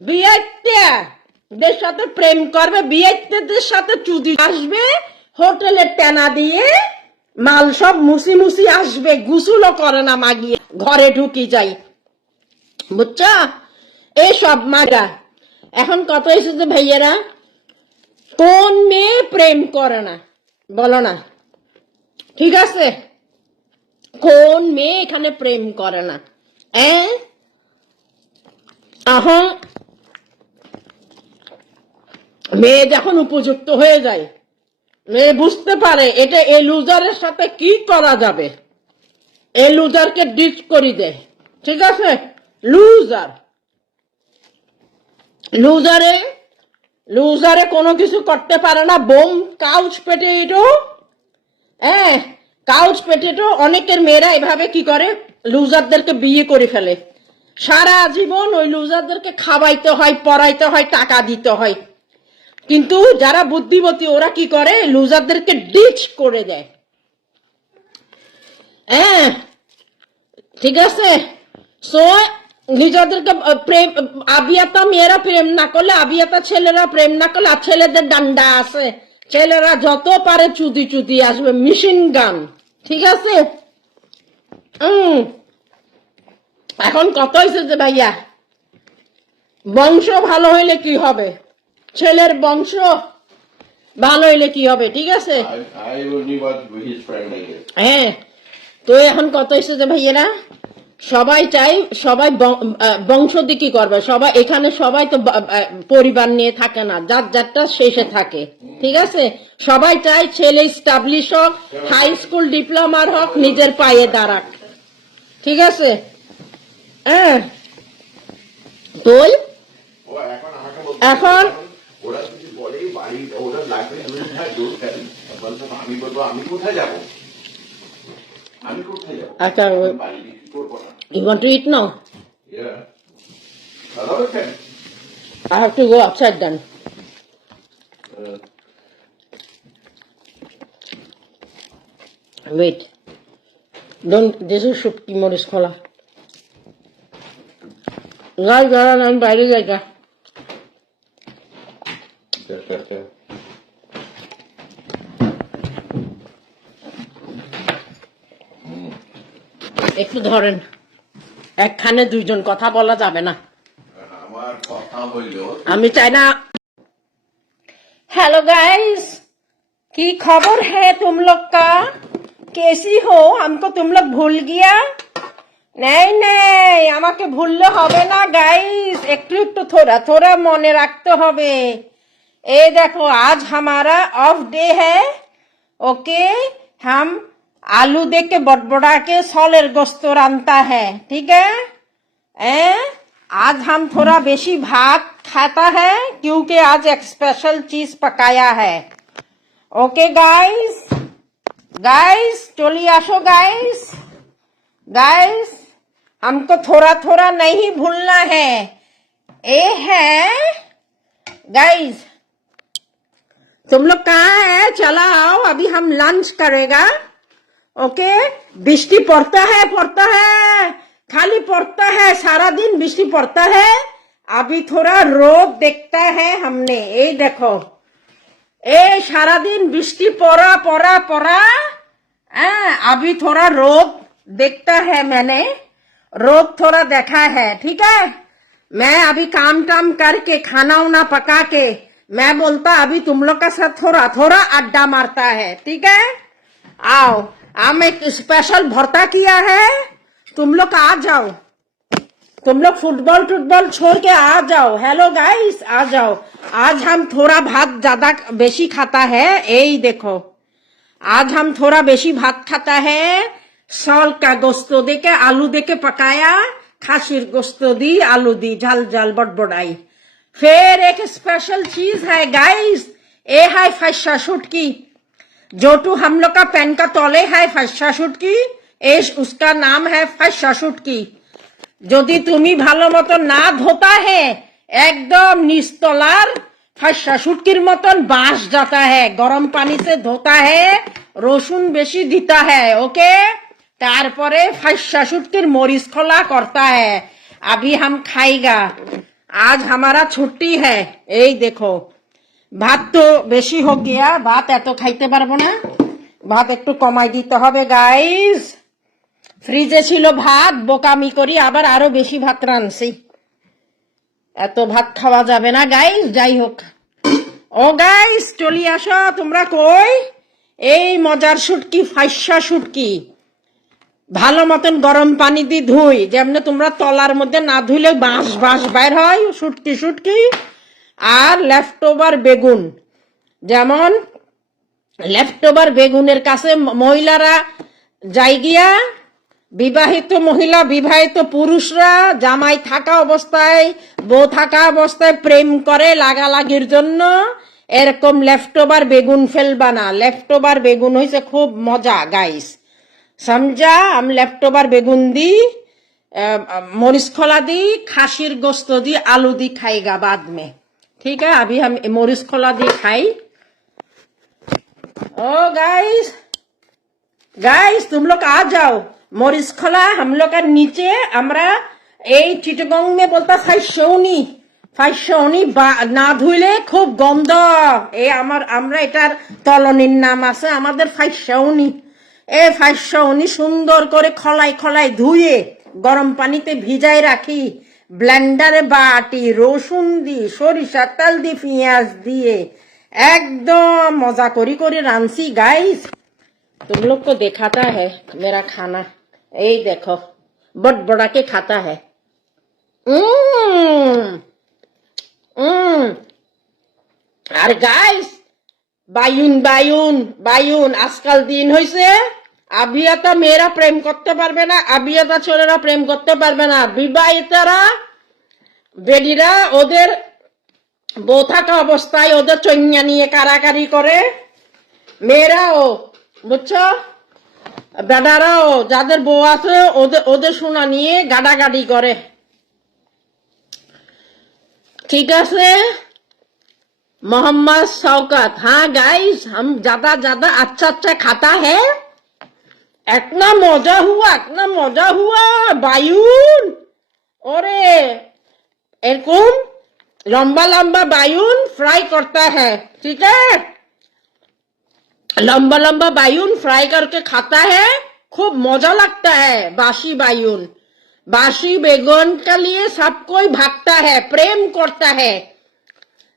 বিয়েদের সাথে প্রেম করবে, বিয়েদের সাথে চুদি আসবে, হোটেলে টেনা দিয়ে মাল সব মুসি মুসি আসবে, গুসুলও করে না মাগিয়ে ঘরে ঢুকি যাই, বুঝছো? এইসব মারা এখন কত হয়েছে যে ভাইয়েরা, কোন মেয়ে প্রেম করে না বলো না? ঠিক আছে, কোন মেয়ে এখানে প্রেম করে না? এখন মেয়ে যখন উপযুক্ত হয়ে যায়, মেয়ে বুঝতে পারে এটা এই লুজারের সাথে কি করা যাবে, এই লুজারকে ডিচ করে দেয়। ঠিক আছে, লুজার লুজারে লুজারে কোনো কিছু করতে পারে না। বোম কাউচ পেটেটো, কাউচ পেটেটো অনেকের মেয়েরা এভাবে কি করে, লুজারদেরকে বিয়ে করে ফেলে। সারা জীবন ওই লুজারদেরকে খাওয়াইতে হয়, পড়াইতে হয়, টাকা দিতে হয়। কিন্তু যারা বুদ্ধিমতী ওরা কি করে, লুজারদেরকে ডিচ করে দেয়। ঠিক আছে, সো নিজেদেরকে প্রেম, আবিয়াতা মেয়েরা প্রেম না করলে, আবিয়াতা ছেলেরা প্রেম না করলে, আর ছেলেদের ডান্ডা আছে, ছেলেরা যত পারে চুদি চুদি আসবে, মেশিন গান। ঠিক আছে, এখন কত হয়েছে যে ভাইয়া, বংশ ভালো হইলে কি হবে, ছেলের বংশ ভালো হইলে কি হবে? ঠিক আছে, হ্যাঁ। তো এখন কত হয়েছে যে ভাইয়েরা, সবাই চাই, সবাই বংশ দিয়ে কি করবে, সবাই এখানে সবাই তো পরিবার নিয়ে থাকে না, যার যারটা শেষে থাকে। ঠিক আছে, সবাই চাই ছেলে স্টাবলিশ হোক, হাই স্কুল ডিপ্লোমার হোক, নিজের পায়ে দাঁড়াক। ঠিক আছে, তো এখন আচ্ছা, you want to eat now? Yeah. Hello, okay. I have to go outside then. Wait. Don't, this is Shukti Morris Kola. Guys, I'm বাইরে যাইটা। একটু ধরেন, একখানে দুইজন কথা বলা যাবে না, আমার কথা হইলো আমি চাই না। हेलो गाइस, की खबर है तुम लोग का? कैसी हो? हमको तुम लोग भूल गया? नहीं नहीं, আমাকে ভুললে হবে না गाइस, একটু একটু थोड़ा थोड़ा মনে রাখতে হবে। ये देखो, आज हमारा ऑफ डे है, ओके। हम आलू दे के बड़बड़ा के सोलेर गोश्त रानता है, ठीक है? आज हम थोड़ा बेशी भात खाता है क्योंकि आज एक स्पेशल चीज पकाया है। ओके गाइस, गाइस चलिए आसो गाइस, गाइस हमको थोड़ा थोड़ा नहीं भूलना है। ये है गाइस, तुम लोग कहाँ है? चला आओ, अभी हम लंच करेगा। ओके, बिस्टी पड़ता है खाली पड़ता है, सारा दिन बिस्टी पड़ता है। अभी थोड़ा रोद देखता है हमने, ये देखो, ए सारा दिन बिस्टी पड़ा पड़ा पड़ा, अभी थोड़ा रोद देखता है, मैंने रोद थोड़ा देखा है। ठीक है, मैं अभी काम टाम करके खाना उना पका के मैं बोलता अभी तुम लोग का साथ थोड़ा थोड़ा अड्डा मारता है। ठीक है, आओ, हम एक स्पेशल भरता किया है, तुम लोग आ जाओ, तुम लोग फुटबॉल छोड़ के आ जाओ। हेलो गाइस, आ जाओ। आज हम थोड़ा भात ज्यादा बेशी खाता है, यही देखो, आज हम थोड़ा बेशी भात खाता है। सॉल का गोश्त दे के, आलू दे के पकाया, खासीर गोश्त दी, आलू दी, झल झल बड़बड़ाई। फिर एक स्पेशल चीज है गाइस, ये है फैशा शूट की, जोटू हम लोग का पेन का तौले है फैशा शूट की, उसका नाम है फैशा शूट की। যদি তুমি ভালো মতো না ধোতা है, एकदम निस्तलार फैशा शुटकीर मतन बांस जाता है, गरम पानी से धोता है, रसुन बेशी दिता है, ओके। तारपरे फैशा शुटकीर मरीच खोला करता है। अभी हम खाएगा, आज हमारा छुट्टी है এই দেখো ভাত তো বেশি हो गया ভাত এত খাইতে পারবো না ভাত একটু কমাই দিতে হবে গাইস ফ্রিজে ছিল ভাত বোকামি করি আবার আরো বেশি ভাত রানছি এত ভাত খাওয়া যাবে না গাইস যাই হোক ও গাইস চলি আসো তোমরা কই এই মজার শুটকি ফাইসা শুটকি ভালো মতন গরম পানি দিয়ে ধুই যেমন তোমরা তলার মধ্যে না ধুইলে বাঁশ বাঁশ বাইর হয় শুটকি শুটকি আর লেফট ওভার বেগুন যেমন লেফট ওভার বেগুনের কাছে মহিলারা যাই গিয়া বিবাহিত মহিলা বিবাহিত পুরুষরা জামাই থাকা অবস্থায় বউ থাকা অবস্থায় প্রেম করে লাগালাগির জন্য এরকম লেফট ওভার বেগুন ফেলবা না লেফট ওভার বেগুন হইছে খুব মজা গাইস समझा हम लेफ्ट ओवर बेगुन दी मरीच खोला दी खासीर गोश्त दी आलू दी खाएगा बाद में ठीक है अभी हम मरीच खोला दी खाई ओ गाइस गाइस तुम लोग आ जाओ मरीच खोला हम लोग का नीचे हमरा এই চিটাগং में बोलता ফাইসৌনি না ধুইলে খুব গন্ধ এই আমরা এটার তলনির নাম আছে আমাদের ফাইসৌনি এ ফাইসৌনি সুন্দর করে খলাই খলাই ধুয়ে গরম পানিতে ভিজাই রাখি ব্লেন্ডারে বাটি রসুন দি সরিষা তেল দি পেঁয়াজ দিয়ে एकदम मजा करी करी रांसी गाइस तुम लोग को दिखाता है मेरा खाना यही देखो बट बड़ा के खाता है আর গাইস বায়ুন বায়ুন বায়ুন আজকাল দিন হইছে আবিয়াতা মেয়েরা প্রেম করতে পারবে না আবিয়াতা ছেলেরা প্রেম করতে পারবে না বিবাহিতরা বেডিরা ওদের বউ থাকা অবস্থায় ওদের চৈন্যা নিয়ে কারাকারি করে মেয়েরাও বুঝছো বেডারাও যাদের বউ আছে ওদের সোনা নিয়ে গাডাগাডি করে ठीक है मोहम्मद शौकत हाँ गाइस हम ज्यादा ज्यादा अच्छा अच्छा खाता है इतना मजा हुआ बायून ओरे एरकम लंबा लंबा बायून फ्राई करता है ठीक है लंबा लंबा बायून फ्राई करके खाता है खूब मजा लगता है बासी बायून बासी बेगन के लिए सब कोई भागता है प्रेम करता है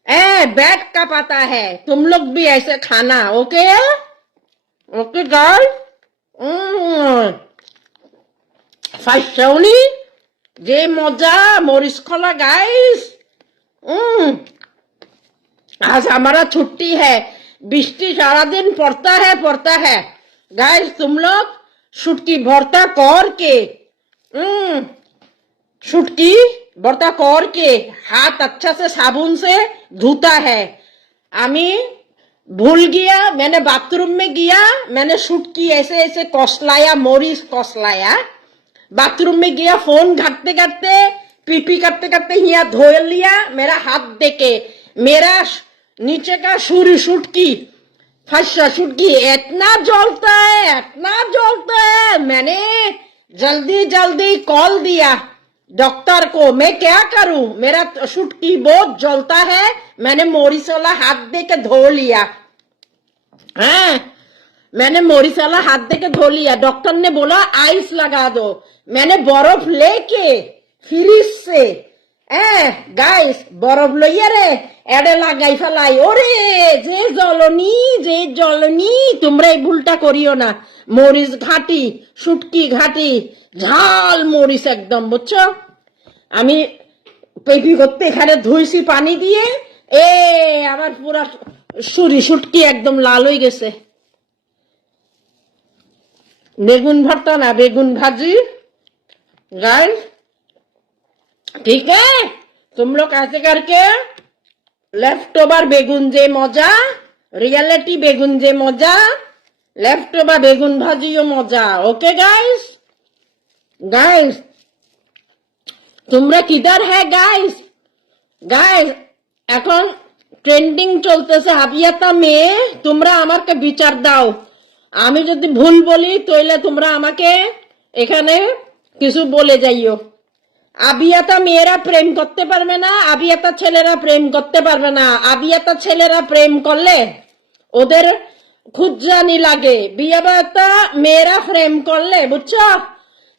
बैट का पाता है तुम लोग भी ऐसे खाना ओके ओके गाइस फाइसौनी जे मजा मरीच खोला गाइस आज हमारा छुट्टी है बिस्टी सारा दिन पड़ता है गाइस तुम लोग छुट्टी भरता करके छुटकी बर्ता कर के हाथ अच्छा से साबुन से धोता है आमी भूल गया मैंने बाथरूम में गया मैंने छुटकी ऐसे ऐसे कसलाया मोरिस कसलाया बाथरूम में गया फोन घाटते घाटते पीपी करते करते यहाँ धो लिया मेरा हाथ देके मेरा नीचे का सूर्य छुटकी फर्स्ट छुटकी इतना जलता है मैंने जल्दी जल्दी कॉल दिया डॉक्टर को मैं क्या करूं मेरा छुटकी बहुत जलता है मैंने मोरिस वाला हाथ दे के धो लिया मैंने मोरिस वाला हाथ दे के धो लिया डॉक्टर ने बोला आइस लगा दो मैंने बर्फ लेके फ्रिज से गाइस बर्फ लइया रे एडे लागाई फेलाई ओरे जे जलनी তোমরা এই ভুলটা করিও না মরিচ ঘাটি শুটকি ঘাটি ঝাল মরিচ একদম বুঝছো আমি পেপি করতে এখানে ধুইছি পানি দিয়ে আমার পুরা সুরি শুটকি একদম লাল হয়ে গেছে বেগুন ভর্তা না বেগুন ভাজি गाइस ठीक है तुम लोग ऐसे करके लेफ्ट ओवर बेगुन जे मजा रियलिटी बेगुन जे मजा लेफ्ट ओवर बेगुन भाजियो मजा ओके गाइस गाइस তোমরা কিদার হ্যাঁ গাইস গাইস এখন ট্রেন্ডিং চলতেছে হাবিয়াতা মেয়ে তোমরা আমাকে বিচার দাও আমি যদি ভুল বলি তাহলে তোমরা আমাকে এখানে কিছু বলে যাইও আবিয়াতা মেয়েরা প্রেম করতে পারবে না, আবিয়াতা ছেলেরা প্রেম করতে পারবে না। আবিয়াতা ছেলেরা প্রেম করলে ওদের খুঁজানি লাগে, বিয়াবাতা মেয়েরা প্রেম করলে, বুঝছো,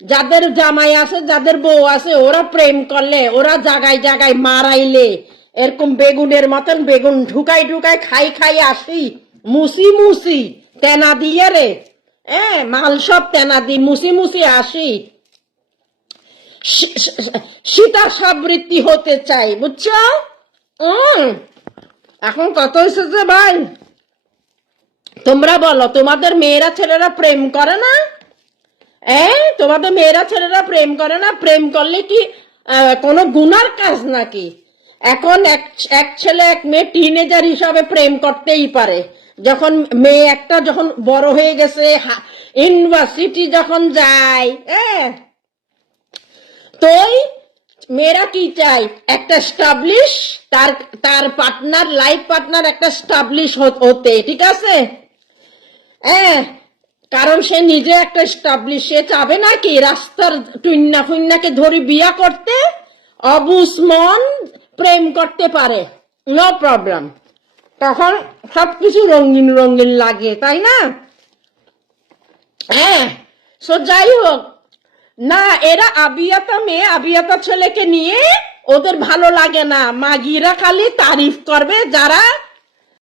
যাদের জামাই আছে যাদের বউ আছে ওরা প্রেম করলে ওরা জায়গায় জায়গায় মারাইলে এরকম বেগুনের মতন বেগুন ঢুকাই ঢুকাই খাই খাই আসি, মুসি মুসি তেনা দিয়ে রে, মাল সব তেনা দি মুসি মুসি আসি, সীতা সাবৃত্তি হতে চাই, বুঝছো। এখন কত হয়েছে ভাই, তোমরা বলো, তোমাদের মেয়েরা ছেলেরা প্রেম করে না? তোমাদের মেয়েরা ছেলেরা প্রেম করে না? প্রেম করলে কি কোনো গুনার কাজ নাকি? এখন এক ছেলে এক মেয়ে টিনেজার হিসাবে প্রেম করতেই পারে। যখন মেয়ে একটা যখন বড় হয়ে গেছে, ইউনিভার্সিটি যখন যায়, তোই মেয়েরা কি চাই, একটা স্টাবলিশ, তার পার্টনার, লাইফ পার্টনার একটা স্টাবলিশ হতে, ঠিক আছে। কারণ সে নিজে একটা স্টাবলিশ, সে চাবে নাকি রাস্তার টুইন্না ফুইন্নাকে ধরে বিয়া করতে? অবুঝ মন প্রেম করতে পারে, নো প্রবলেম, তখন সবকিছু রঙিন রঙিন লাগে, তাই না? সো যাই হোক না, এরা আবিয়াতা মেয়ে আবিয়াতা ছেলেকে নিয়ে ওদের ভালো লাগে না। মাগিরা খালি তারিফ করবে যারা